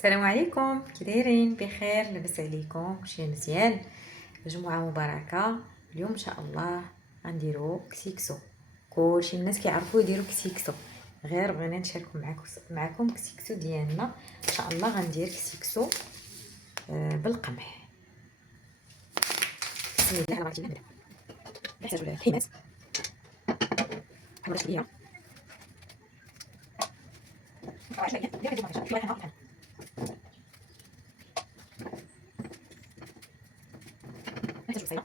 السلام عليكم، كي دايرين؟ بخير؟ لاباس عليكم؟ كلشي مزيان؟ مجموعه مباركه. اليوم ان شاء الله غنديرو كسيكسو. كلشي الناس كيعرفوا يديروا كسيكسو، غير بغينا نشاركو معكم كسيكسو ديالنا. ان شاء الله غندير كسيكسو بالقمح. بسم الله الرحمن الرحيم. نحتاجو الحماس، حمرة شويه، نحتاجو بصيله،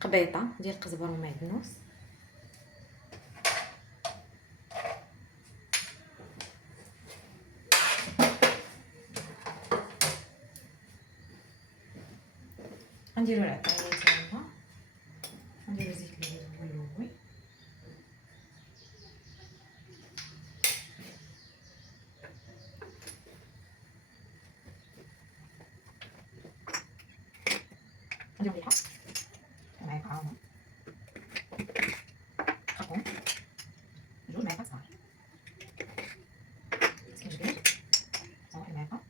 قبيطه ديال القزبر ومعدنوس، غنديرو العطريه ديالنا، غنديرو زيت اللوبي، نديرو مليحه معلقه عامه، خرطوم، جوج معالق صغار، سكينجبير، واحد معلقه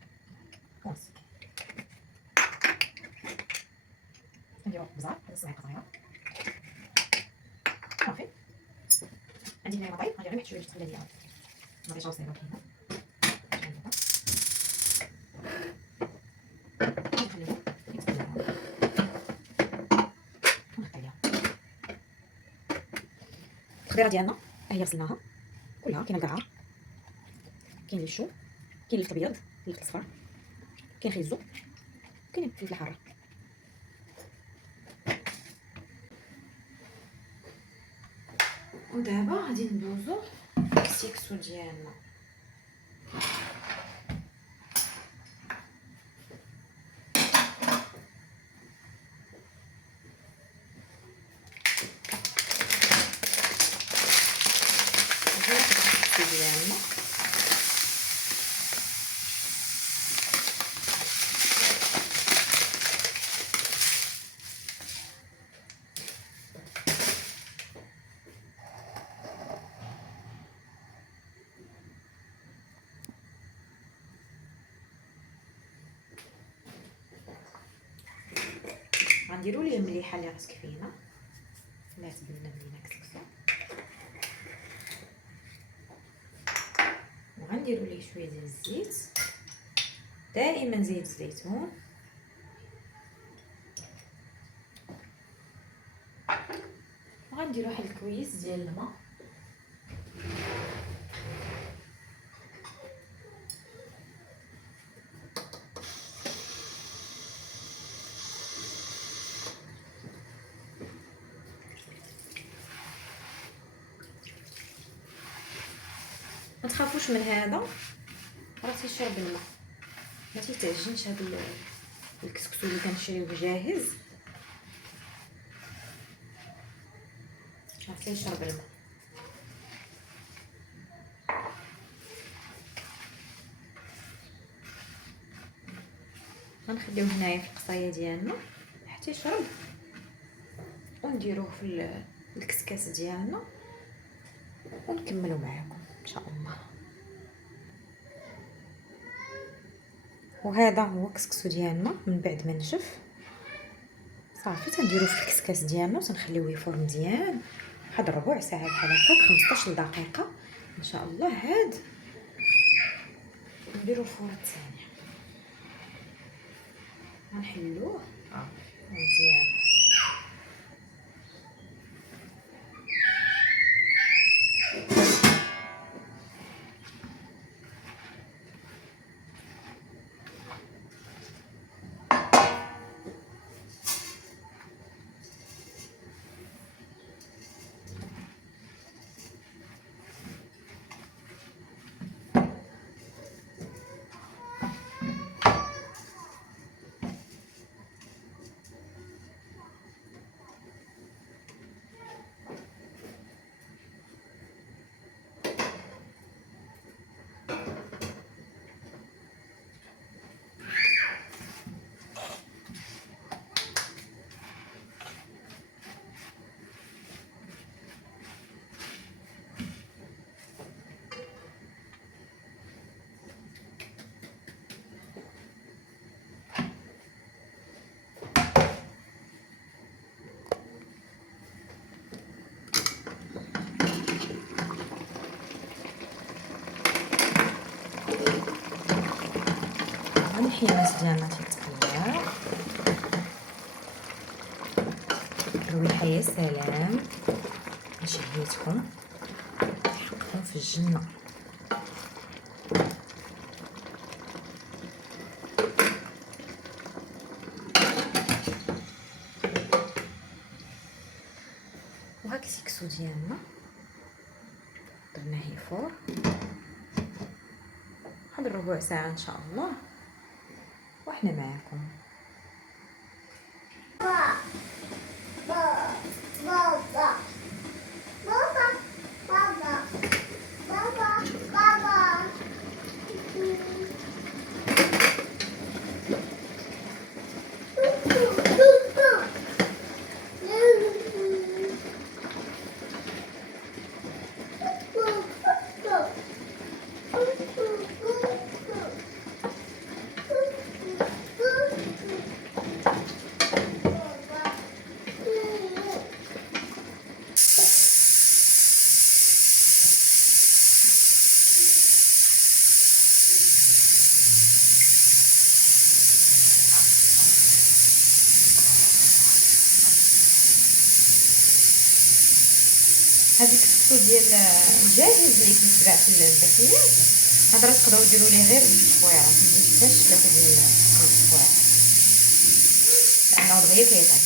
ونص، نديرو بزار نص معلقه صغيره، صافي. عندي هنايا مطيب غادي نريح شويه باش تخلي ليا ما بغيتش غوصيله كاينه، نخليها ونغطي عليها. التخديره ديالنا هي غسلناها كلها، كاين القرعه، كاين الشو، كاين الفلفل الابيض، الفلفل الصفر، كاين خيزو، كاين الفلفل الحار. ودابا غادي ندوزو الكسيكسو ديالنا. ديالنا غنديروا ليه المليحه اللي غتكفينا، لا تبلنا منين كسكسو، وغنديروا ليه شويه ديال الزيت، دائما زيت الزيتون، وغنديروا واحد الكويس ديال الماء، ما تخافوش من هذا، راه تيشرب الماء، ما تيتعجنش هذا الكسكسو اللي كنشريوه جاهز، راه تيشرب الماء. غنخليوه هنايا في القصايه ديالنا حتى يشرب، ونديروه في الكسكاس ديالنا ونكملوا معكم ان شاء الله. وهذا هو كسكسو ديالنا من بعد ما نشف صافي، تنديروه في الكسكاس ديالنا وتنخليوه يفور مزيان واحد ربع ساعه بحال هكا، 15 دقيقه ان شاء الله. هاد نديرو الفور الثاني، غنحلوه مزيان. الطحينات ديالنا تيتقلاو. الريحه يا سلام، شهيتكم تحطهم في الجنه. وهاك السكسو ديالنا درناه يفور واحد ربع ساعه ان شاء الله، وحنا معاكم. هذيك السكسو ديال الجاهز اللي كيتباع في الباكيات، هذا راه تقدروا ديروا ليه غير جوج فوايعات، ما تزيدوش 3 ديال الفوايع لانه دغيا كيطيب.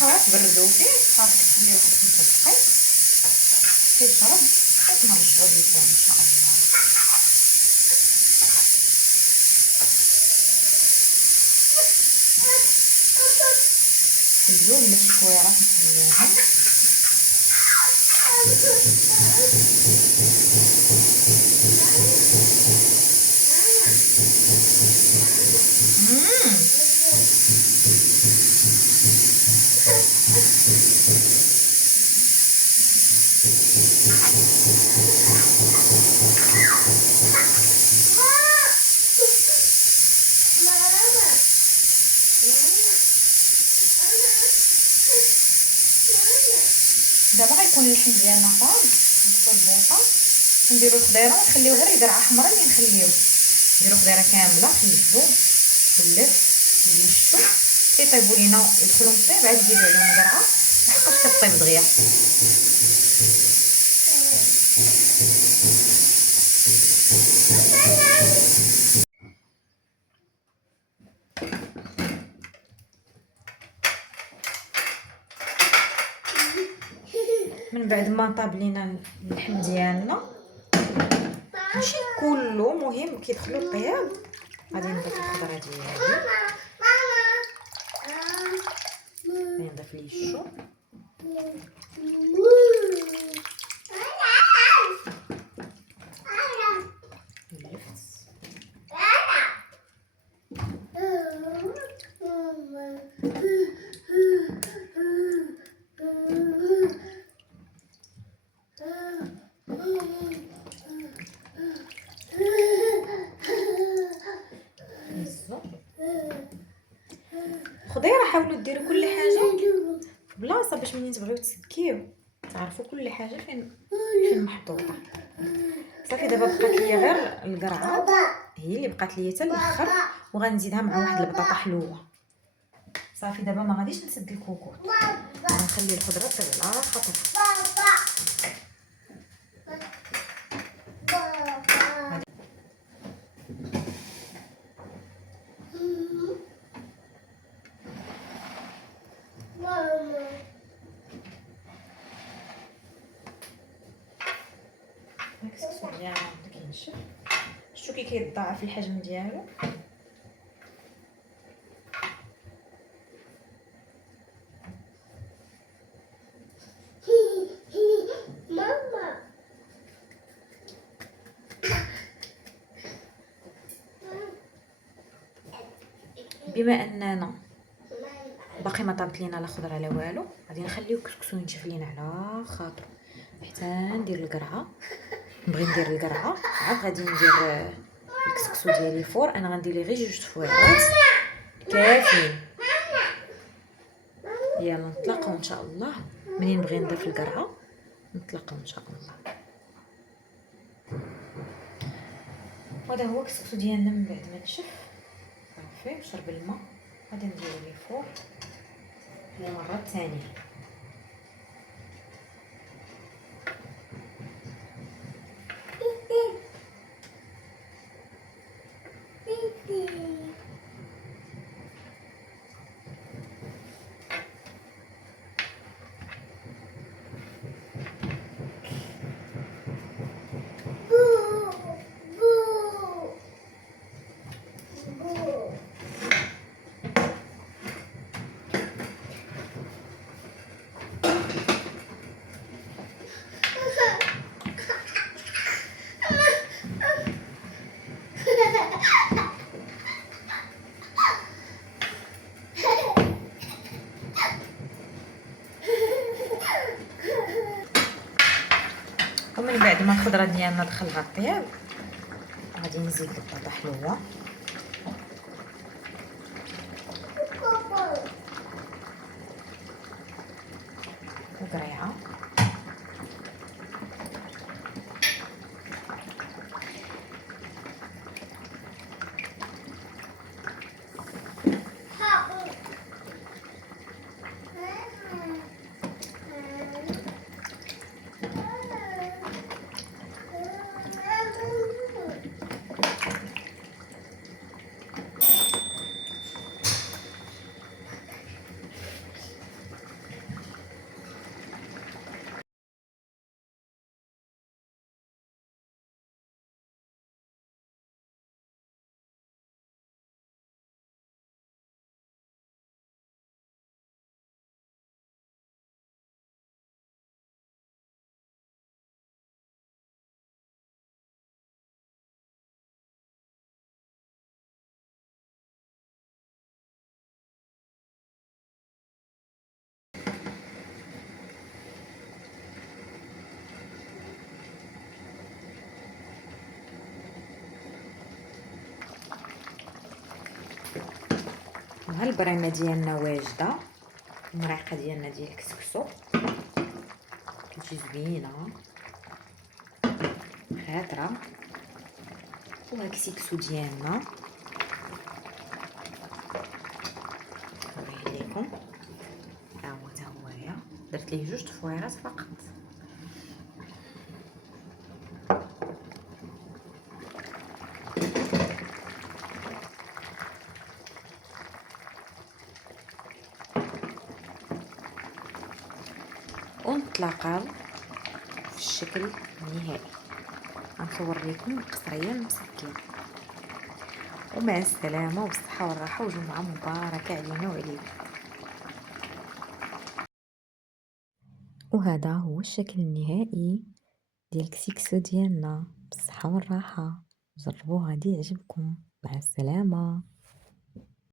خلاص بردوا فيه، خاصك تخليه واحد 5 دقائق كيشرب، وتنرجعوه للفرن ان شاء الله. حلو ولا شي كويرات نخليوهم. دابا غيكون اللحم ديالنا طاب، نقصوا البوطه، نديرو الخضيره ونخليو غير القرعه حمراء اللي نخليو، نديرو خضيره كامله خلجو واللف ونشو كيطيبوا لينا، يدخلوا الطيب عاد نزيدو عليهم القرعه لحقاش كطيب دغيا. من بعد ما طاب لينا اللحم ديالنا، ماشي كله مهم كيدخلوا الطياب، غادي نضيف الخضره ديالي، غادي نضيف ليه الشو، اللفت، الخضيره. حاولوا ديروا كل حاجه في بلاصه باش ملي تبغيو تسكيو تعرفوا كل حاجه فين محطوطه. صافي دابا بقات ليا غير القرعه، هي اللي بقات ليا حتى الاخر، وغنزيدها مع واحد البطاطا حلوه. صافي دابا ما غاديش نسد الكوكوط، غنخلي الخضره طيب على خاطرها. هاك السكسو ديالنا بدا كينشف، شتو كي كيتضاعف الحجم ديالو. بما اننا باقي ما طابت لينا لا خضره لا والو، غادي نخليو الكسكسو ينشف لينا على خاطرو حتى ندير القرعه. نبغي ندير القرعه عاد غادي ندير الكسكسو ديالي فور. انا غندير ليه غير جوج تفويرات كافيين. يلا نتلاقاو ان شاء الله منين نبغي نضيف القرعه، نتلاقاو ان شاء الله. وهذا هو الكسكسو ديالنا من بعد ما نشف صافي وشرب الماء. غادي نديرو ليه فور للمره الثانيه. ومن بعد ما الخضره ديالنا دخلها الطياب غادي نزيد البطاطا حلوه وقريعه ها البريمه ديالنا واجده. المريقه ديالنا ديال الكسكسو كتجي زوينه خاطره. وها الكسكسو ديالنا نوريه لكم. ها هو تا هويا درت ليه جوج تفويرات فقط. ونتلاقاو في الشكل النهائي. غنصور لكم القصريه المسكيه. ومع السلامه والصحه والراحه وجمعه مباركه علينا وعليكم. وهذا هو الشكل النهائي ديال الكسكسو ديالنا بالصحه والراحه. جربوه غادي يعجبكم. مع السلامه.